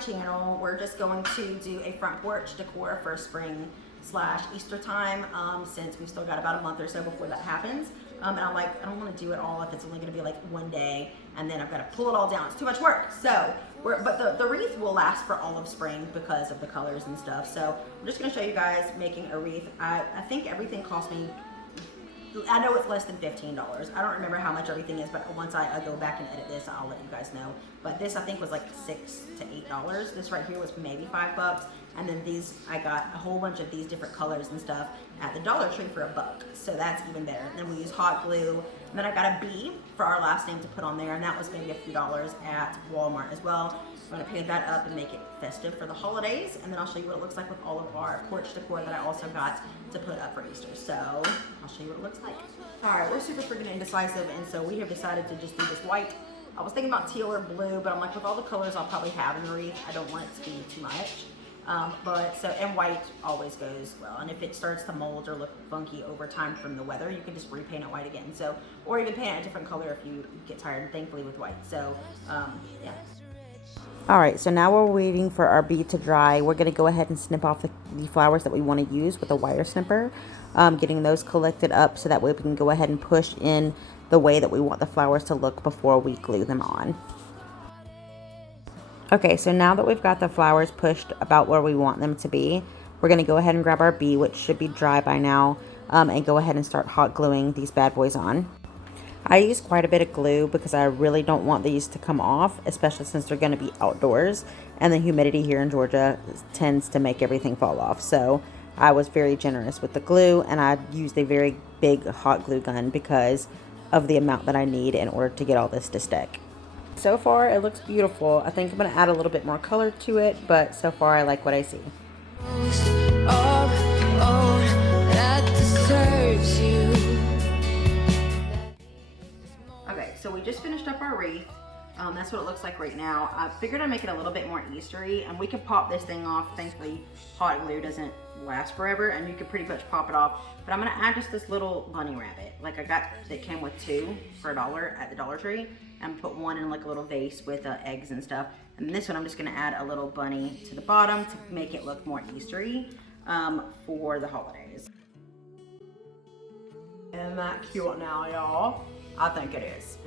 channel, we're just going to do a front porch decor for spring / Easter time, since we've still got about a month or so before that happens. And I'm like, I don't want to do it all if it's only going to be like one day, and then I've got to pull it all down. It's too much work. So, but the wreath will last for all of spring because of the colors and stuff. So I'm just going to show you guys making a wreath. I think everything cost me, I know it's less than $15. I don't remember how much everything is, but once I go back and edit this, I'll let you guys know. But this I think was like $6 to $8. This right here was maybe $5. And then these, I got a whole bunch of these different colors and stuff at the Dollar Tree for $1. So that's even better. And then we use hot glue. And then I got a bee for our last name to put on there, and that was maybe a few dollars at Walmart as well. I'm gonna paint that up and make it festive for the holidays, and then I'll show you what it looks like with all of our porch decor that I also got to put up for Easter. So I'll show you what it looks like. All right, we're super freaking indecisive, and so we have decided to just do this white. I was thinking about teal or blue, but I'm like, with all the colors I'll probably have in the wreath, I don't want it to be too much. And white always goes well. And if it starts to mold or look funky over time from the weather, you can just repaint it white again. So, or even paint it a different color if you get tired, thankfully, with white. So, yeah. All right, so now we're waiting for our bead to dry. We're gonna go ahead and snip off the flowers that we wanna use with a wire snipper, getting those collected up so that way we can go ahead and push in the way that we want the flowers to look before we glue them on. Okay, so now that we've got the flowers pushed about where we want them to be, we're going to go ahead and grab our bee, which should be dry by now, and go ahead and start hot gluing these bad boys on. I use quite a bit of glue because I really don't want these to come off, especially since they're going to be outdoors, and the humidity here in Georgia tends to make everything fall off. So I was very generous with the glue, and I used a very big hot glue gun because of the amount that I need in order to get all this to stick. So far, it looks beautiful. I think I'm going to add a little bit more color to it, but so far, I like what I see. Okay, so we just finished up our wreath. That's what it looks like right now. I figured I'd make it a little bit more Eastery, and we could pop this thing off. Thankfully, hot glue doesn't last forever, and you could pretty much pop it off. But I'm gonna add just this little bunny rabbit. Like I got, that came with 2 for $1 at the Dollar Tree, and put one in like a little vase with eggs and stuff. And this one, I'm just gonna add a little bunny to the bottom to make it look more Eastery for the holidays. Isn't that cute now, y'all? I think it is.